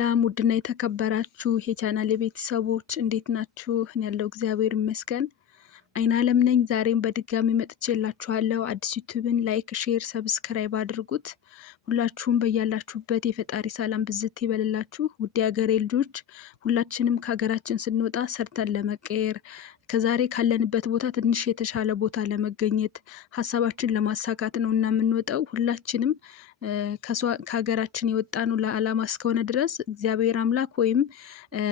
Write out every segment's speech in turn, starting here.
ሰላም ውድና የተከበራችሁ የቻናሌ ቤተሰቦች እንዴት ናችሁ? እኔ ያለው እግዚአብሔር ይመስገን። አይን አለም ነኝ። ዛሬም በድጋሚ መጥቼላችኋለሁ። አዲስ ዩቲዩብን ላይክ፣ ሼር፣ ሰብስክራይብ አድርጉት። ሁላችሁም በያላችሁበት የፈጣሪ ሰላም ብዝት ይበልላችሁ። ውድ ሀገሬ ልጆች ሁላችንም ከሀገራችን ስንወጣ ሰርተን ለመቀየር ከዛሬ ካለንበት ቦታ ትንሽ የተሻለ ቦታ ለመገኘት ሀሳባችን ለማሳካት ነው እና የምንወጣው ሁላችንም ከሀገራችን የወጣ ነው ለዓላማ እስከሆነ ድረስ እግዚአብሔር አምላክ ወይም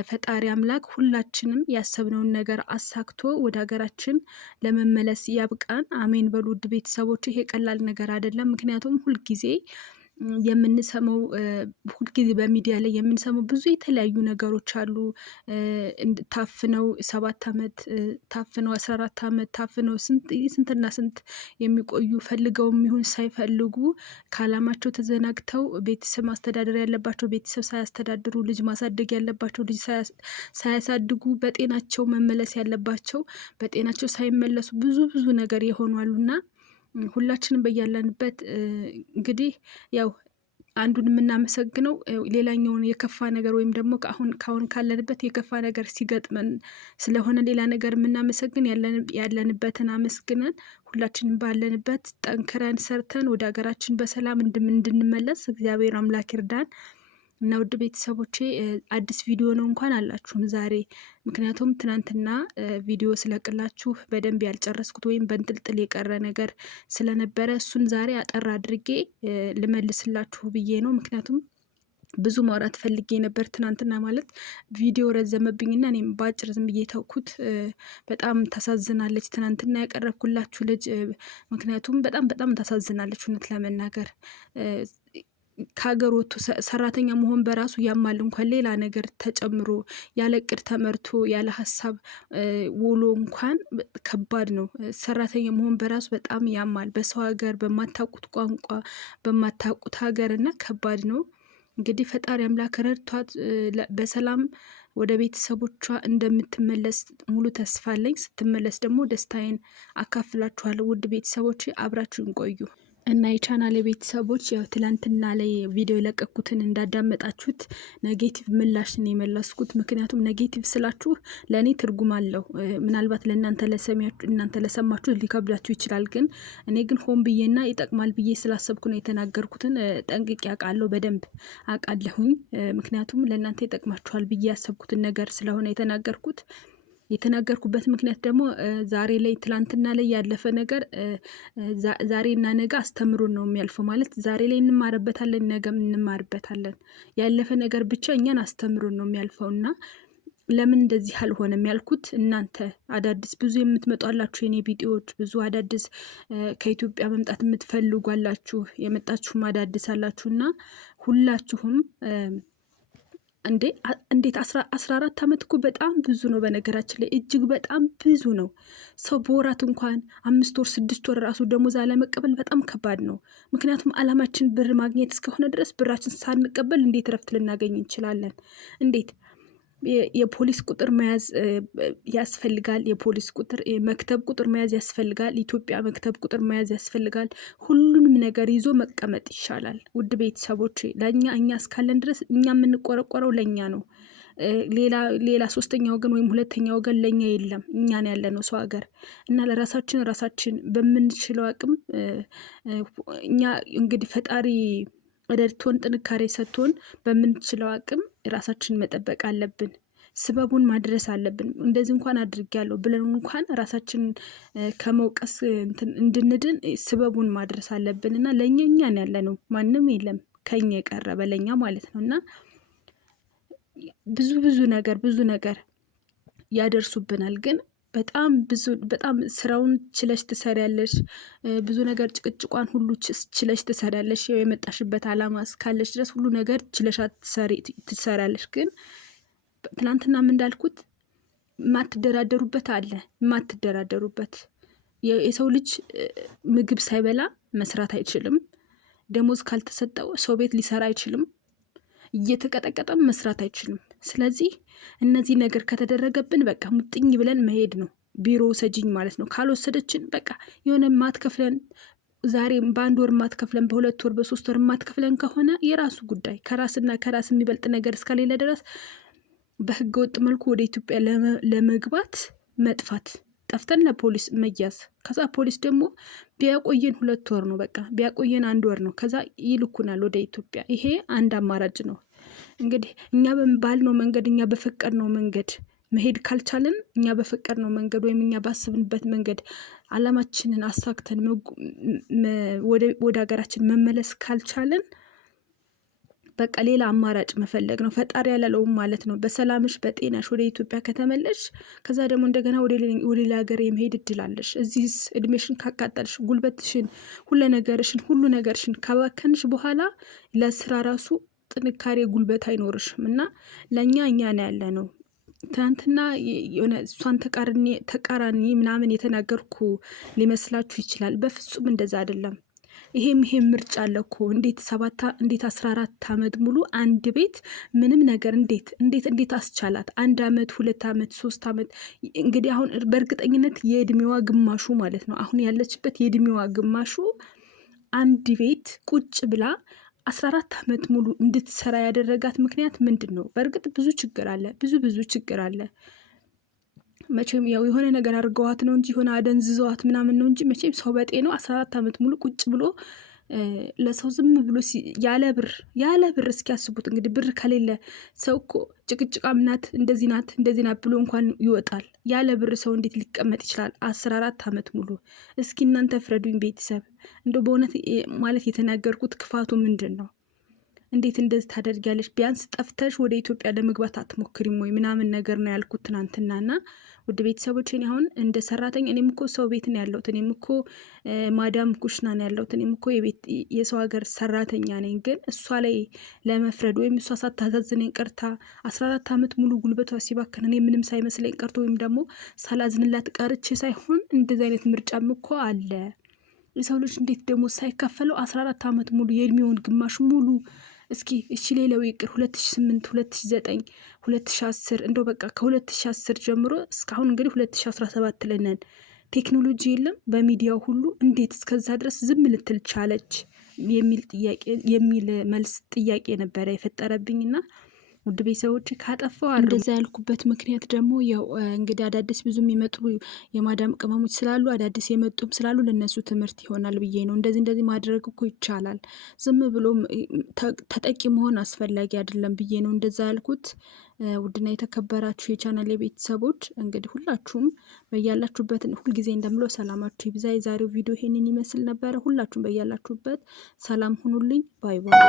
ፈጣሪ አምላክ ሁላችንም ያሰብነውን ነገር አሳክቶ ወደ ሀገራችን ለመመለስ ያብቃን። አሜን በሉ ውድ ቤተሰቦች። ይሄ ቀላል ነገር አይደለም። ምክንያቱም ሁልጊዜ የምንሰማው ሁልጊዜ በሚዲያ ላይ የምንሰማው ብዙ የተለያዩ ነገሮች አሉ። ታፍነው 7 ዓመት ታፍነው 14 ዓመት ታፍነው ስንትና ስንት የሚቆዩ ፈልገውም ይሁን ሳይፈልጉ ከዓላማቸው ተዘናግተው ቤተሰብ ማስተዳደር ያለባቸው ቤተሰብ ሳያስተዳድሩ፣ ልጅ ማሳደግ ያለባቸው ልጅ ሳያሳድጉ፣ በጤናቸው መመለስ ያለባቸው በጤናቸው ሳይመለሱ ብዙ ነገር ይሆናሉና ሁላችንም በያለንበት እንግዲህ ያው አንዱን የምናመሰግነው ሌላኛውን የከፋ ነገር ወይም ደግሞ ካሁን ካለንበት የከፋ ነገር ሲገጥመን ስለሆነ ሌላ ነገር የምናመሰግን ያለንበትን አመስግነን ሁላችንም ባለንበት ጠንክረን ሰርተን ወደ ሀገራችን በሰላም እንድንመለስ እግዚአብሔር አምላክ ይርዳን። እና ውድ ቤተሰቦቼ አዲስ ቪዲዮ ነው እንኳን አላችሁም ዛሬ። ምክንያቱም ትናንትና ቪዲዮ ስለቅላችሁ በደንብ ያልጨረስኩት ወይም በእንጥልጥል የቀረ ነገር ስለነበረ እሱን ዛሬ አጠር አድርጌ ልመልስላችሁ ብዬ ነው። ምክንያቱም ብዙ ማውራት ፈልጌ ነበር ትናንትና፣ ማለት ቪዲዮ ረዘመብኝና እኔም ባጭር ዝም ብዬ ተውኩት። በጣም ታሳዝናለች ትናንትና ያቀረብኩላችሁ ልጅ። ምክንያቱም በጣም ታሳዝናለች እውነት ለመናገር ከሀገር ወጥቶ ሰራተኛ መሆን በራሱ ያማል። እንኳን ሌላ ነገር ተጨምሮ ያለ እቅድ ተመርቶ ያለ ሀሳብ ውሎ እንኳን ከባድ ነው። ሰራተኛ መሆን በራሱ በጣም ያማል። በሰው ሀገር በማታውቁት ቋንቋ በማታውቁት ሀገር እና ከባድ ነው። እንግዲህ ፈጣሪ አምላክ ረድቷት በሰላም ወደ ቤተሰቦቿ እንደምትመለስ ሙሉ ተስፋ አለኝ። ስትመለስ ደግሞ ደስታዬን አካፍላችኋለሁ። ውድ ቤተሰቦች አብራችሁን ቆዩ። እና የቻናሌ ቤተሰቦች ያው ትላንትና ላይ ቪዲዮ የለቀኩትን እንዳዳመጣችሁት ኔጌቲቭ ምላሽ ነው የመለስኩት። ምክንያቱም ኔጌቲቭ ስላችሁ ለእኔ ትርጉም አለው። ምናልባት እናንተ ለሰማችሁ ሊከብዳችሁ ይችላል። ግን እኔ ግን ሆን ብዬና ይጠቅማል ብዬ ስላሰብኩ ነው የተናገርኩትን። ጠንቅቄ አውቃለሁ፣ በደንብ አውቃለሁኝ። ምክንያቱም ለእናንተ ይጠቅማችኋል ብዬ ያሰብኩትን ነገር ስለሆነ የተናገርኩበት ምክንያት ደግሞ ዛሬ ላይ ትላንትና ላይ ያለፈ ነገር ዛሬና ነገ አስተምሩን ነው የሚያልፈው። ማለት ዛሬ ላይ እንማርበታለን፣ ነገም እንማርበታለን። ያለፈ ነገር ብቻ እኛን አስተምሩን ነው የሚያልፈውና ለምን እንደዚህ አልሆነም ያልኩት እናንተ አዳዲስ ብዙ የምትመጡ አላችሁ፣ የኔ ቪዲዮዎች ብዙ አዳዲስ ከኢትዮጵያ መምጣት የምትፈልጉ አላችሁ፣ የመጣችሁም አዳዲስ አላችሁና ሁላችሁም እንዴት 14 ዓመት እኮ በጣም ብዙ ነው። በነገራችን ላይ እጅግ በጣም ብዙ ነው። ሰው በወራት እንኳን 5 ወር 6 ወር ራሱ ደሞዝ አለመቀበል በጣም ከባድ ነው። ምክንያቱም አላማችን ብር ማግኘት እስከሆነ ድረስ ብራችን ሳንቀበል እንዴት እረፍት ልናገኝ እንችላለን? እንዴት የፖሊስ ቁጥር መያዝ ያስፈልጋል። የፖሊስ ቁጥር መክተብ ቁጥር መያዝ ያስፈልጋል። ኢትዮጵያ መክተብ ቁጥር መያዝ ያስፈልጋል። ሁሉንም ነገር ይዞ መቀመጥ ይሻላል። ውድ ቤተሰቦች እኛ እስካለን ድረስ እኛ የምንቆረቆረው ለኛ ነው። ሌላ ሶስተኛ ወገን ወይም ሁለተኛ ወገን ለኛ የለም። እኛን ያለነው ሰው ሀገር እና ለራሳችን በምንችለው አቅም እኛ እንግዲህ ፈጣሪ ረድቶን ጥንካሬ ሰጥቶን በምንችለው አቅም ራሳችንን መጠበቅ አለብን። ስበቡን ማድረስ አለብን። እንደዚህ እንኳን አድርጌያለሁ ብለን እንኳን ራሳችንን ከመውቀስ እንድንድን ስበቡን ማድረስ አለብን እና እኛን ያለነው ማንም የለም ከኛ የቀረበ ለኛ ማለት ነው። እና ብዙ ነገር ያደርሱብናል። ግን በጣም ስራውን ችለሽ ትሰሪያለሽ። ብዙ ነገር ጭቅጭቋን ሁሉ ችለሽ ትሰሪያለሽ። የመጣሽበት አላማ እስካለሽ ድረስ ሁሉ ነገር ችለሽ ትሰሪያለሽ። ግን ትናንትና እንዳልኩት ማትደራደሩበት የሰው ልጅ ምግብ ሳይበላ መስራት አይችልም። ደሞዝ ካልተሰጠው ሰው ቤት ሊሰራ አይችልም። እየተቀጠቀጠም መስራት አይችልም። ስለዚህ እነዚህ ነገር ከተደረገብን በቃ ሙጥኝ ብለን መሄድ ነው። ቢሮ ሰጂኝ ማለት ነው። ካልወሰደችን በቃ የሆነ ማትከፍለን ዛሬም በአንድ ወር ማትከፍለን በሁለት ወር በሶስት ወር ማትከፍለን ከሆነ የራሱ ጉዳይ ከራስና ከራስ የሚበልጥ ነገር እስከሌለ ድረስ በህገ ወጥ መልኩ ወደ ኢትዮጵያ ለመግባት መጥፋት ጠፍተን ለፖሊስ መያዝ ከዛ ፖሊስ ደግሞ ቢያቆየን 2 ወር ነው በቃ ቢያቆየን 1 ወር ነው ከዛ ይልኩናል ወደ ኢትዮጵያ ይሄ አንድ አማራጭ ነው እንግዲህ እኛ በባልነው መንገድ እኛ በፈቀድነው መንገድ መሄድ ካልቻለን እኛ በፈቀድነው መንገድ ወይም እኛ ባስብንበት መንገድ አላማችንን አሳክተን ወደ ሀገራችን መመለስ ካልቻለን በቃ ሌላ አማራጭ መፈለግ ነው ፈጣሪ ያለለውም ማለት ነው በሰላምሽ በጤናሽ ወደ ኢትዮጵያ ከተመለሽ ከዛ ደግሞ እንደገና ወደ ሌላ ሀገር የመሄድ እድል አለሽ እዚህስ እድሜሽን ካቃጠልሽ ጉልበትሽን ሁሉ ነገርሽን ካባከንሽ በኋላ ለስራ ራሱ ጥንካሬ ጉልበት አይኖርሽም እና ለኛ ነው ያለነው ትናንትና የሆነ እሷን ተቃራኒ ምናምን የተናገርኩ ሊመስላችሁ ይችላል በፍጹም እንደዛ አይደለም ይሄም ምርጫ አለኮ እንዴት 14 አመት ሙሉ አንድ ቤት ምንም ነገር እንዴት አስቻላት 1 አመት 2 አመት 3 አመት እንግዲህ አሁን በእርግጠኝነት የእድሜዋ ግማሹ ማለት ነው አሁን ያለችበት የእድሜዋ ግማሹ አንድ ቤት ቁጭ ብላ 14 አመት ሙሉ እንድትሰራ ያደረጋት ምክንያት ምንድነው በእርግጥ ብዙ ችግር አለ ብዙ ችግር አለ መቼም ያው የሆነ ነገር አድርገዋት ነው እንጂ ሆነ አደንዝዘዋት ምናምን ነው እንጂ መቼም ሰው በጤናው 14 አመት ሙሉ ቁጭ ብሎ ለሰው ዝም ብሎ ያለ ብር እስኪያስቡት እንግዲህ ብር ከሌለ ሰው እኮ ጭቅጭቃም ናት እንደዚህ ናት ብሎ እንኳን ይወጣል ያለ ብር ሰው እንዴት ሊቀመጥ ይችላል 14 አመት ሙሉ እስኪ እናንተ ፍረዱኝ ቤተሰብ እንደው በእውነት ማለት የተናገርኩት ክፋቱ ምንድነው እንዴት እንደዚህ ታደርጊያለሽ ቢያንስ ጠፍተሽ ወደ ኢትዮጵያ ለመግባት አትሞክሪም ወይ ምናምን ነገር ነው ያልኩት ትናንትናና ውድ ቤተሰቦቼ አሁን እንደ ሰራተኛ እኔም እኮ ሰው ቤት ነው ያለሁት እኔም እኮ ማዳም ኩሽና ነው ያለሁት እኔም እኮ የሰው ሀገር ሰራተኛ ነኝ ግን እሷ ላይ ለመፍረድ ወይም እሷ ሳታዛዝነኝ ቀርታ 14 አመት ሙሉ ጉልበቷ ሲባከን እኔ ምንም ሳይመስለኝ ቀርቶ ወይም ደግሞ ሳላዝንላት ቀርቼ ሳይሆን እንደዚህ አይነት ምርጫም እኮ አለ የሰው ልጅ እንዴት ደግሞ ሳይከፈለው 14 አመት ሙሉ የእድሜውን ግማሽ ሙሉ እስኪ እሺ ሌላው ይቅር 2008 2009 2010 እንደው በቃ ከ2010 ጀምሮ እስካሁን እንግዲህ 2017 ለነን ቴክኖሎጂ የለም በሚዲያው ሁሉ እንዴት እስከዛ ድረስ ዝም ልትል ቻለች የሚል መልስ ጥያቄ ነበር የፈጠረብኝና ውድ ቤተሰቦች ካጠፋው እንደዛ ያልኩበት ምክንያት ደግሞ ያው እንግዲህ አዳዲስ ብዙ የሚመጡ የማዳም ቅመሞች ስላሉ አዳዲስ የመጡም ስላሉ ለነሱ ትምህርት ይሆናል ብዬ ነው እንደዚህ ማድረግ እኮ ይቻላል ዝም ብሎ ተጠቂ መሆን አስፈላጊ አይደለም ብዬ ነው እንደዛ ያልኩት ውድና የተከበራችሁ የቻናል ቤተሰቦች እንግዲህ ሁላችሁም በያላችሁበት ሁልጊዜ እንደምለው ሰላማችሁ ይብዛ የዛሬው ቪዲዮ ይሄንን ይመስል ነበር ሁላችሁም በያላችሁበት ሰላም ሁኑልኝ ባይ ባይ